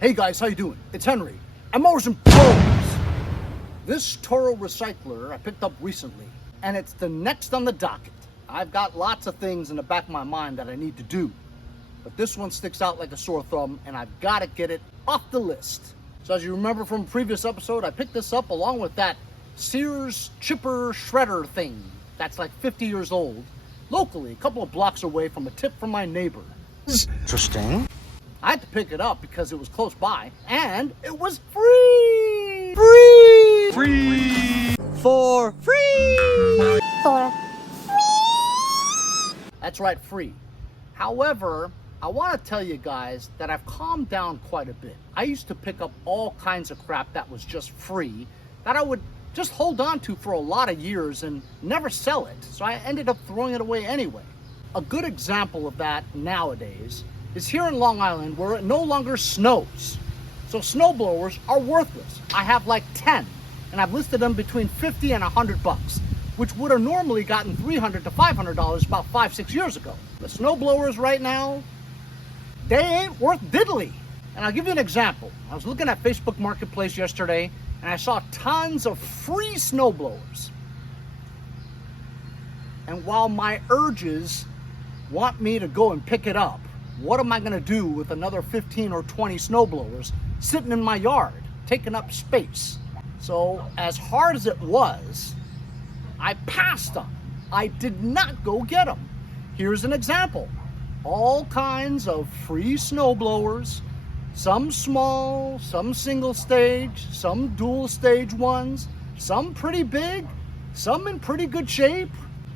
Hey guys, how you doing? It's Henry. I'm Mowers and Pros. This Toro Recycler I picked up recently, and it's the next on the docket. I've got lots of things in the back of my mind that I need to do, but this one sticks out like a sore thumb, and I've got to get it off the list. So as you remember from a previous episode, I picked this up along with that Sears chipper shredder thing that's like 50 years old, locally, a couple of blocks away from a tip from my neighbor. Interesting. I had to pick it up because it was close by, and it was free! Free! Free! For free! For That's right, free. However, I want to tell you guys that I've calmed down quite a bit. I used to pick up all kinds of crap that was just free, that I would just hold on to for a lot of years and never sell it. So I ended up throwing it away anyway. A good example of that nowadays is here in Long Island where it no longer snows. So snowblowers are worthless. I have like 10, and I've listed them between 50 and 100 bucks, which would have normally gotten $300 to $500 about 5-6 years ago. The snowblowers right now, they ain't worth diddly. And I'll give you an example. I was looking at Facebook Marketplace yesterday, and I saw tons of free snowblowers. And while my urges want me to go and pick it up, what am I going to do with another 15 or 20 snowblowers sitting in my yard, taking up space? So as hard as it was, I passed on them. I did not go get them. Here's an example. All kinds of free snowblowers, some small, some single stage, some dual stage ones, some pretty big, some in pretty good shape,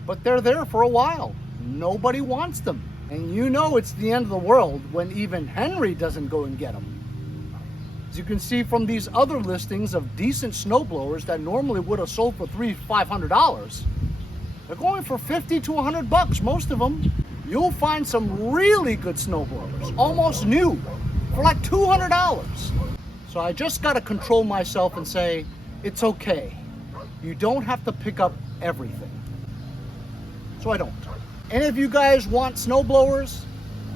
but they're there for a while. Nobody wants them. And you know it's the end of the world when even Henry doesn't go and get them. As you can see from these other listings of decent snowblowers that normally would have sold for $300-500, they're going for 50 to 100 bucks, most of them. You'll find some really good snowblowers, almost new, for like $200. So I just got to control myself and say, it's okay. You don't have to pick up everything. So I don't. Any of you guys want snowblowers?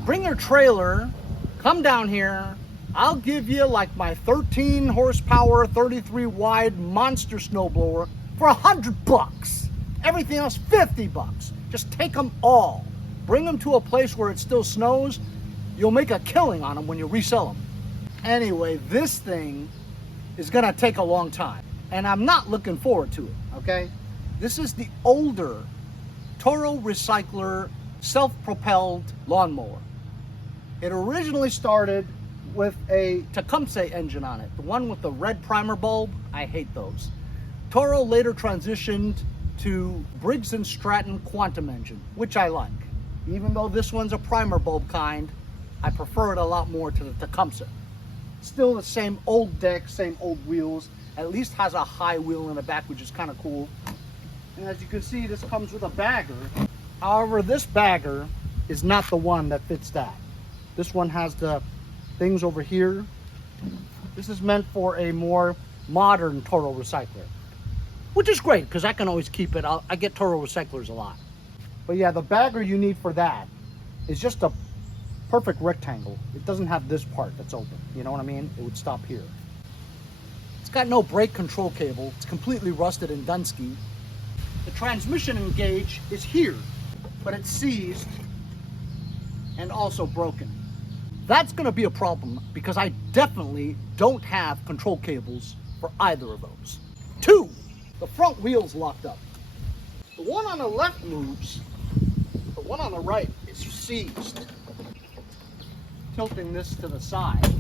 Bring your trailer, come down here. I'll give you like my 13 horsepower, 33 wide monster snowblower for 100 bucks. Everything else 50 bucks. Just take them all. Bring them to a place where it still snows. You'll make a killing on them when you resell them. Anyway, this thing is gonna take a long time, and I'm not looking forward to it, okay? This is the older Toro Recycler self-propelled lawnmower. It originally started with a Tecumseh engine on it, the one with the red primer bulb. I hate those. Toro later transitioned to Briggs & Stratton Quantum engine, which I like. Even though this one's a primer bulb kind, I prefer it a lot more to the Tecumseh. Still the same old deck, same old wheels, at least has a high wheel in the back, which is kind of cool. And as you can see, this comes with a bagger. However, this bagger is not the one that fits that. This one has the things over here. This is meant for a more modern Toro Recycler, which is great because I can always keep it. I get Toro Recyclers a lot. But yeah, the bagger you need for that is just a perfect rectangle. It doesn't have this part that's open. You know what I mean? It would stop here. It's got no brake control cable. It's completely rusted and Dunsky. The transmission engage is here, but it's seized and also broken. That's going to be a problem because I definitely don't have control cables for either of those. 2, the front wheel's locked up. The one on the left moves, the one on the right is seized. Tilting this to the side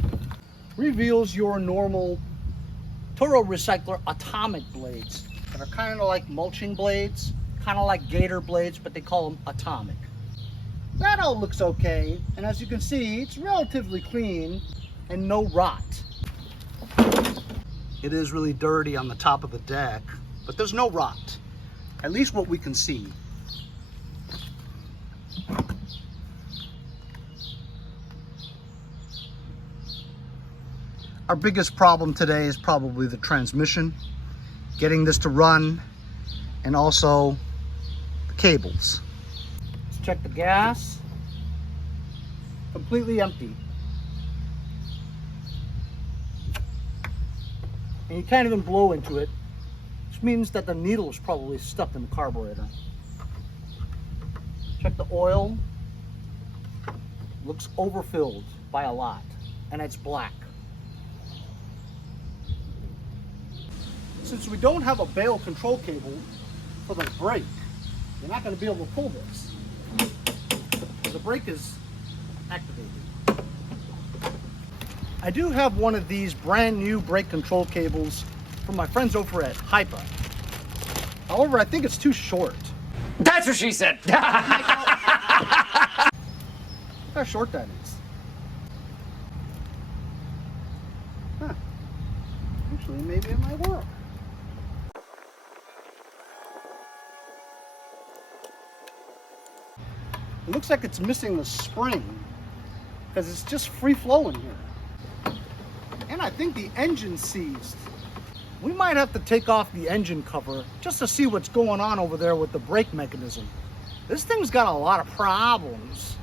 reveals your normal Toro Recycler atomic blades that are kind of like mulching blades, kind of like gator blades, but they call them atomic. That all looks okay, and as you can see, it's relatively clean and no rot. It is really dirty on the top of the deck, but there's no rot, at least what we can see. Our biggest problem today is probably the transmission, getting this to run, and also the cables. Let's check the gas. Completely empty. and you can't even blow into it, which means that the needle is probably stuck in the carburetor. Check the oil. Looks overfilled by a lot, and it's black. Since we don't have a bail control cable for the brake, you're not going to be able to pull this. The brake is activated. I do have one of these brand new brake control cables from my friends over at HIPA. However, I think it's too short. That's what she said. Look how short that is. Huh. Actually, maybe it might work. It looks like it's missing the spring because it's just free flowing here. And I think the engine's seized. We might have to take off the engine cover just to see what's going on over there with the brake mechanism. This thing's got a lot of problems.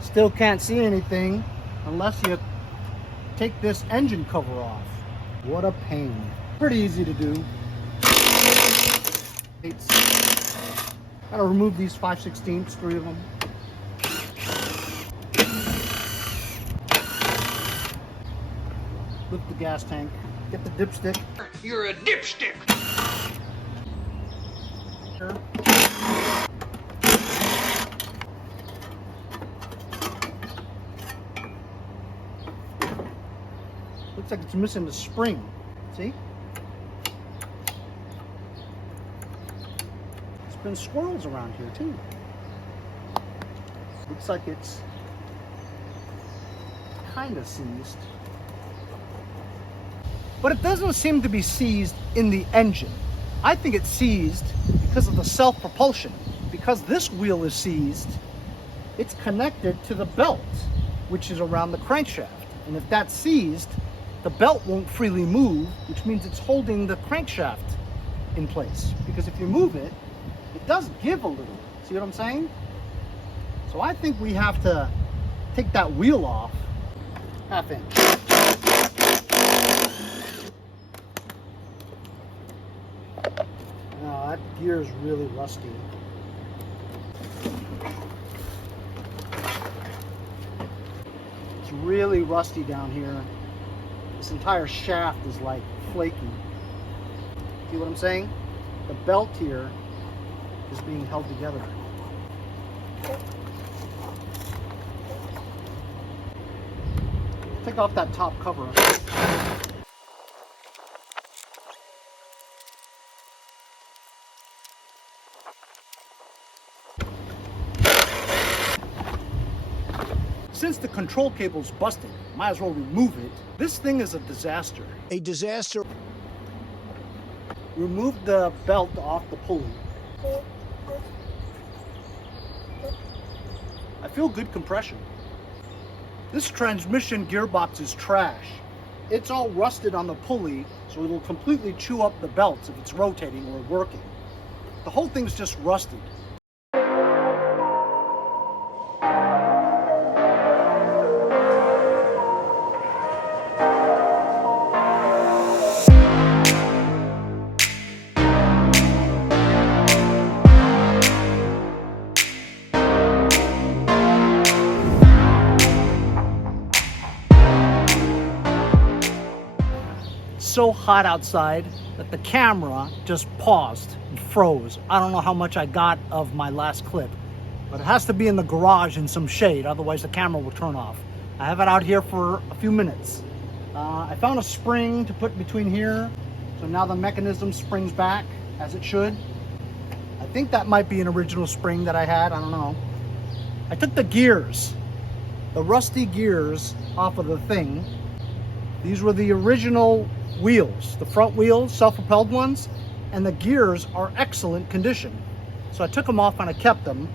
Still can't see anything unless you take this engine cover off. What a pain. Pretty easy to do. Gotta remove these 5/16, 3 of them. Lift the gas tank. Get the dipstick. You're a dipstick. Sure. Looks like it's missing the spring. See? There's been squirrels around here too. Looks like it's kind of seized. But it doesn't seem to be seized in the engine. I think it's seized because of the self-propulsion. Because this wheel is seized, it's connected to the belt, which is around the crankshaft. And if that's seized, the belt won't freely move, which means it's holding the crankshaft in place. Because if you move it, it does give a little. See what I'm saying? So I think we have to take that wheel off, 1/2 inch. No, that gear is really rusty. It's really rusty down here. This entire shaft is like flaky. See what I'm saying? The belt here is being held together. Take off that top cover. Since the control cable's busted, might as well remove it. This thing is a disaster. A disaster. Remove the belt off the pulley. I feel good compression. This transmission gearbox is trash. It's all rusted on the pulley, so it'll completely chew up the belts if it's rotating or working. The whole thing's just rusted. So hot outside that the camera just paused and froze. I don't know how much I got of my last clip, but it has to be in the garage in some shade, otherwise the camera will turn off. I have it out here for a few minutes. I found a spring to put between here, so now the mechanism springs back as it should. I think that might be an original spring that I had, I don't know. I took the gears, the rusty gears off of the thing. These were the original wheels, the front wheels, self-propelled ones, and the gears are excellent condition. So I took them off and I kept them.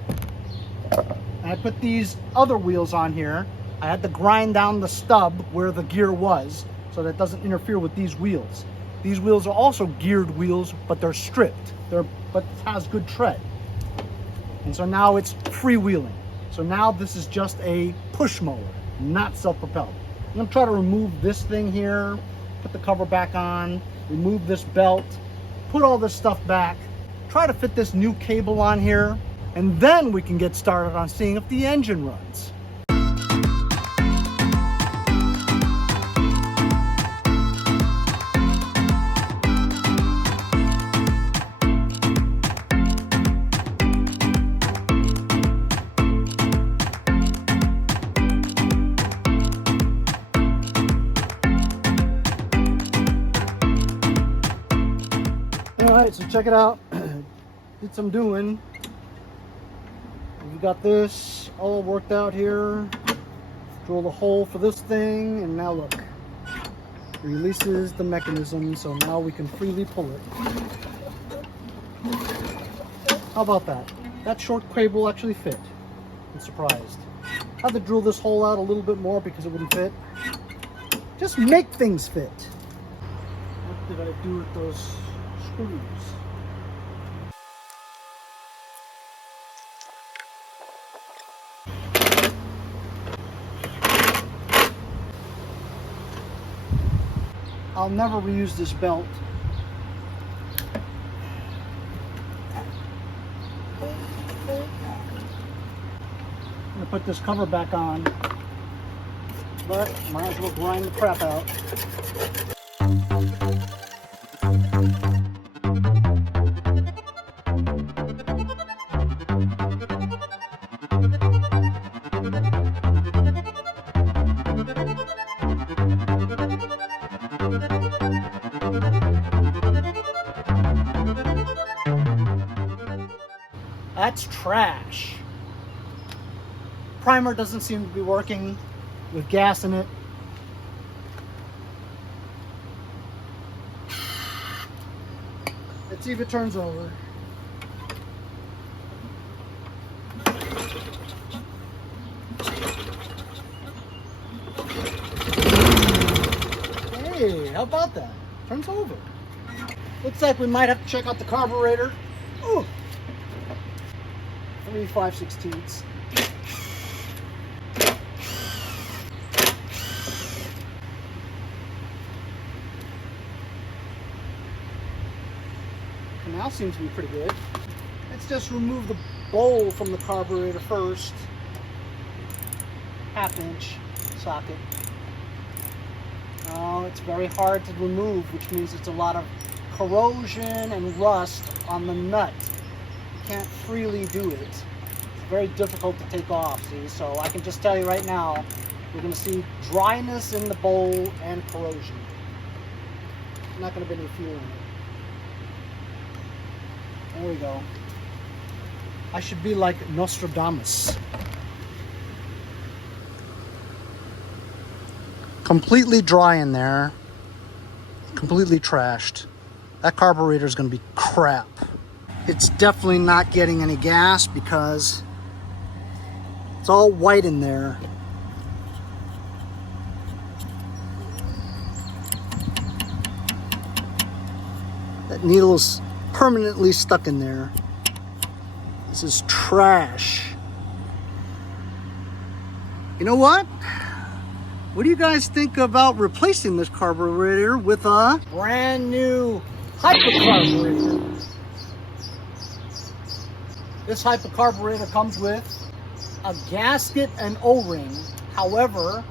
And I put these other wheels on here. I had to grind down the stub where the gear was so that it doesn't interfere with these wheels. These wheels are also geared wheels, but they're stripped. But it has good tread. And so now it's freewheeling. So now this is just a push mower, not self-propelled. I'm gonna try to remove this thing here, put the cover back on, remove this belt, put all this stuff back, try to fit this new cable on here, and then we can get started on seeing if the engine runs. Alright, so check it out. Did some doing. We've got this all worked out here. Drill the hole for this thing, and now look. Releases the mechanism, so now we can freely pull it. How about that? That short cable actually fit. I'm surprised. Had to drill this hole out a little bit more because it wouldn't fit. Just make things fit. What did I do with those screws? I'll never reuse this belt. I'm gonna put this cover back on, but might as well grind the crap out. That's trash. Primer doesn't seem to be working with gas in it. Let's see if it turns over. Hey, how about that? Turns over. Looks like we might have to check out the carburetor. Ooh. 3 5/16. Now seems to be pretty good. Let's just remove the bowl from the carburetor first. 1/2 inch socket. Oh, it's very hard to remove, which means it's a lot of corrosion and rust on the nut. Can't freely do it. It's very difficult to take off, see? So I can just tell you right now, we're going to see dryness in the bowl and corrosion. Not going to be any fuel in it. There we go. I should be like Nostradamus. Completely dry in there. Completely trashed. That carburetor is going to be crap. It's definitely not getting any gas because it's all white in there. That needle's permanently stuck in there. This is trash. You know what? What do you guys think about replacing this carburetor with a brand new HIPA carburetor? This HIPA carburetor comes with a gasket and O-ring. However,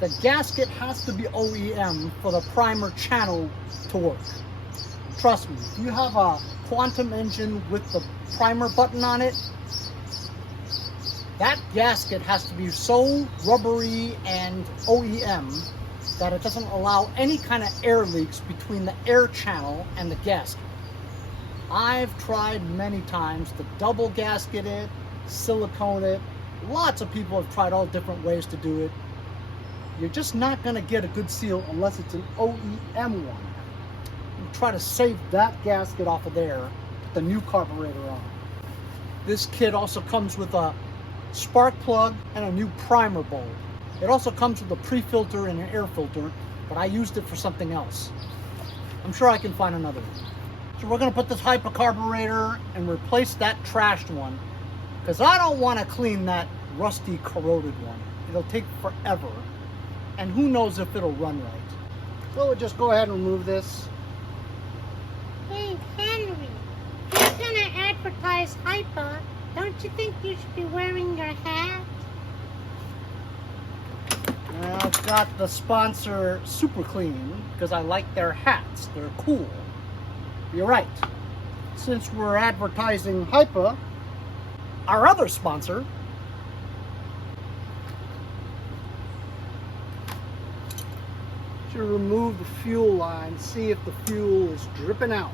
the gasket has to be OEM for the primer channel to work. Trust me, if you have a quantum engine with the primer button on it, that gasket has to be so rubbery and OEM that it doesn't allow any kind of air leaks between the air channel and the gasket. I've tried many times to double gasket it, silicone it. Lots of people have tried all different ways to do it. You're just not going to get a good seal unless it's an OEM one. Try to save that gasket off of there, put the new carburetor on. This kit also comes with a spark plug and a new primer bowl. It also comes with a pre-filter and an air filter, but I used it for something else. I'm sure I can find another one. So we're gonna put this HIPA carburetor and replace that trashed one, because I don't want to clean that rusty, corroded one. It'll take forever, and who knows if it'll run right. So we'll just go ahead and remove this. Hey, Henry, if you're gonna advertise HIPA, don't you think you should be wearing your hat? Well, I've got the sponsor Super Clean because I like their hats. They're cool. You're right. Since we're advertising HIPA, our other sponsor, to remove the fuel line, see if the fuel is dripping out.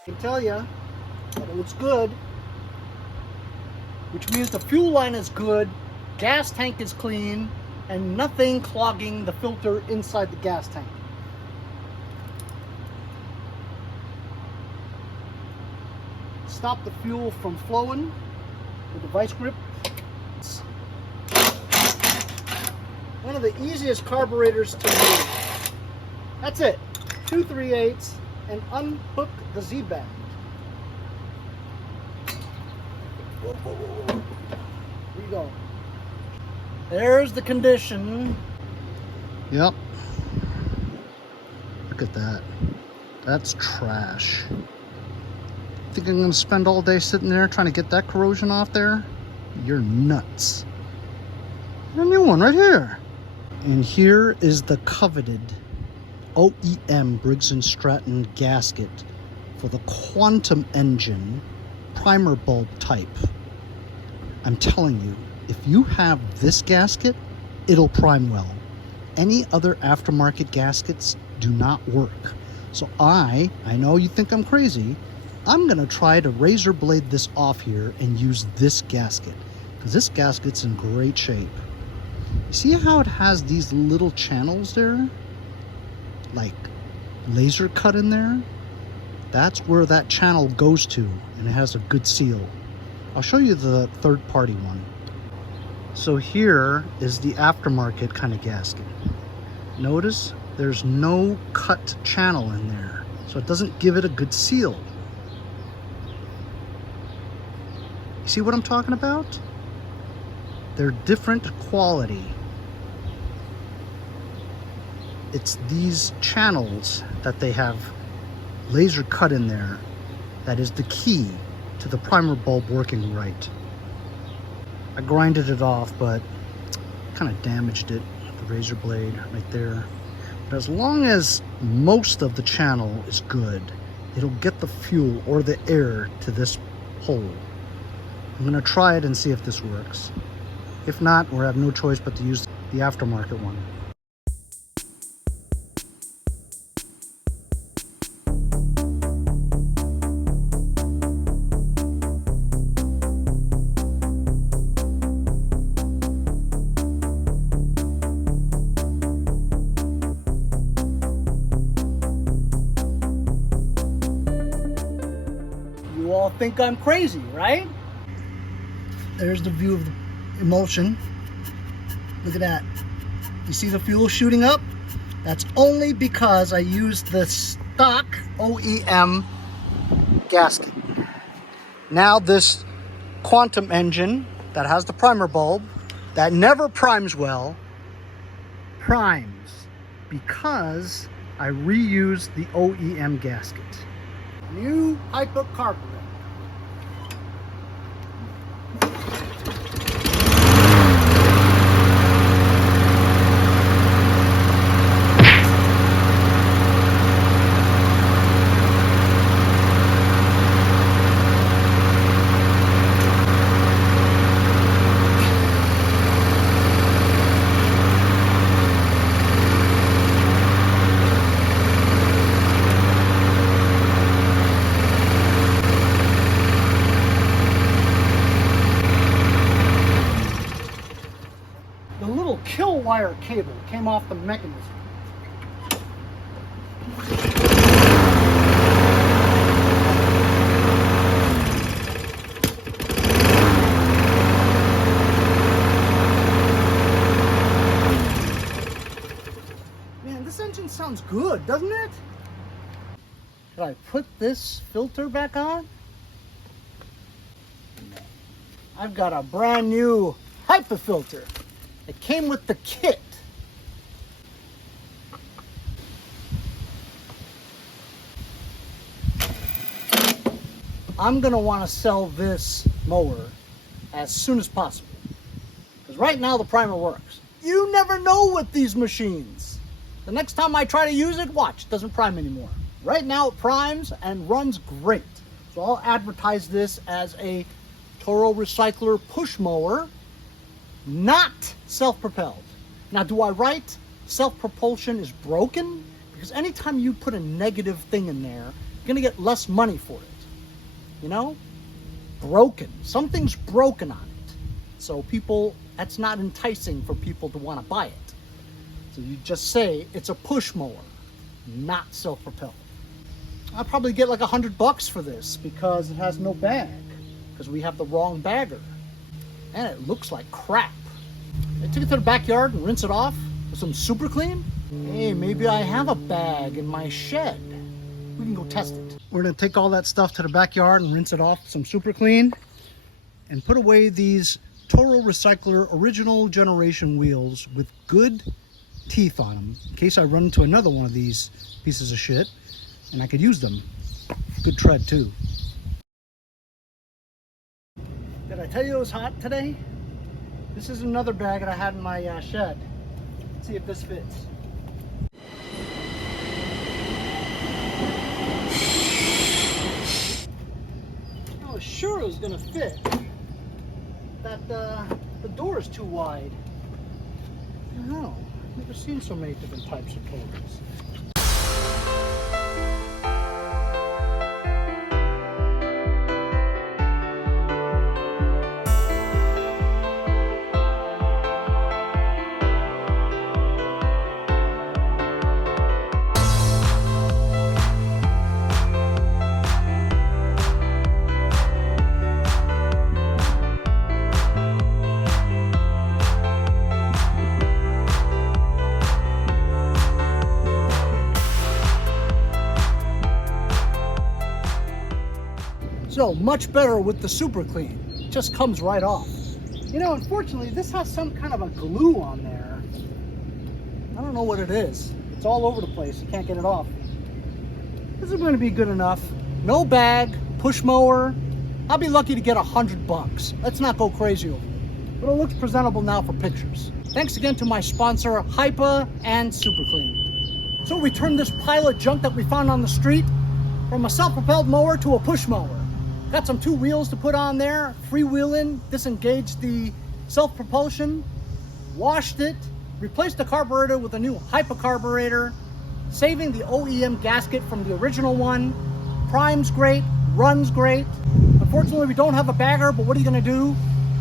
I can tell you that it looks good, which means the fuel line is good, gas tank is clean, and nothing clogging the filter inside the gas tank. Stop the fuel from flowing with the vice grip. One of the easiest carburetors to use. That's it. 2 3/8 and unhook the Z-band. Here we go. There's the condition. Yep. Look at that. That's trash. Think I'm gonna spend all day sitting there trying to get that corrosion off there? You're nuts. A new one right here. And here is the coveted OEM Briggs & Stratton gasket for the quantum engine primer bulb type. I'm telling you, if you have this gasket, it'll prime well. Any other aftermarket gaskets do not work. So I know you think I'm crazy, I'm gonna try to razor blade this off here and use this gasket, because this gasket's in great shape. See how it has these little channels there? Like laser cut in there? That's where that channel goes to, and it has a good seal. I'll show you the third party one. So here is the aftermarket kind of gasket. Notice there's no cut channel in there, so it doesn't give it a good seal. You see what I'm talking about? They're different quality. It's these channels that they have laser cut in there that is the key to the primer bulb working right. I grinded it off, but kind of damaged it, the razor blade right there. But as long as most of the channel is good, it'll get the fuel or the air to this hole. I'm gonna try it and see if this works. If not, we'll have no choice but to use the aftermarket one. You all think I'm crazy, right? There's the view of the emulsion. Look at that. You see the fuel shooting up? That's only because I used the stock OEM gasket. Now this quantum engine that has the primer bulb that never primes well, primes because I reused the OEM gasket. New HIPA carburetor. Kill wire cable came off the mechanism. Man, this engine sounds good, doesn't it? Should I put this filter back on? I've got a brand new HIPA filter. It came with the kit. I'm gonna want to sell this mower as soon as possible. Because right now the primer works. You never know with these machines. The next time I try to use it, watch, it doesn't prime anymore. Right now it primes and runs great. So I'll advertise this as a Toro Recycler push mower, not self-propelled. Now, do I write self-propulsion is broken? Because anytime you put a negative thing in there, you're gonna get less money for it. You know? Broken. Something's broken on it. So people, that's not enticing for people to want to buy it. So you just say it's a push mower, not self-propelled. I'll probably get like $100 for this because it has no bag, because we have the wrong bagger. And it looks like crap. I took it to the backyard and rinse it off with some super clean. Hey, maybe I have a bag in my shed. We can go test it. We're gonna take all that stuff to the backyard and rinse it off with some super clean and put away these Toro Recycler original generation wheels with good teeth on them in case I run into another one of these pieces of shit and I could use them. Good tread too. Did I tell you it was hot today? This is another bag that I had in my shed. Let's see if this fits. I was sure it was gonna fit. That the door is too wide. I don't know. I've never seen so many different types of cables. So much better with the super clean. It just comes right off. You know, unfortunately, this has some kind of a glue on there. I don't know what it is. It's all over the place. You can't get it off. This is going to be good enough. No bag, push mower. I'll be lucky to get $100. Let's not go crazy over it. But it looks presentable now for pictures. Thanks again to my sponsor, HIPA and Super Clean. So we turned this pile of junk that we found on the street from a self-propelled mower to a push mower. Got some 2 wheels to put on there, freewheeling, disengaged the self-propulsion, washed it, replaced the carburetor with a new HIPA carburetor, saving the OEM gasket from the original one. Primes great, runs great. Unfortunately, we don't have a bagger, but what are you gonna do?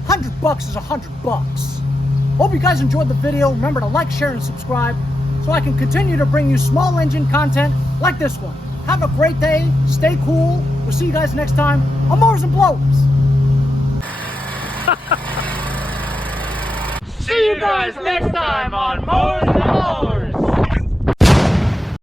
$100 is $100. Hope you guys enjoyed the video. Remember to like, share, and subscribe so I can continue to bring you small engine content like this one. Have a great day. Stay cool. We'll see you guys next time on Mowers and Blowers. See you guys next time on Mowers and Blowers.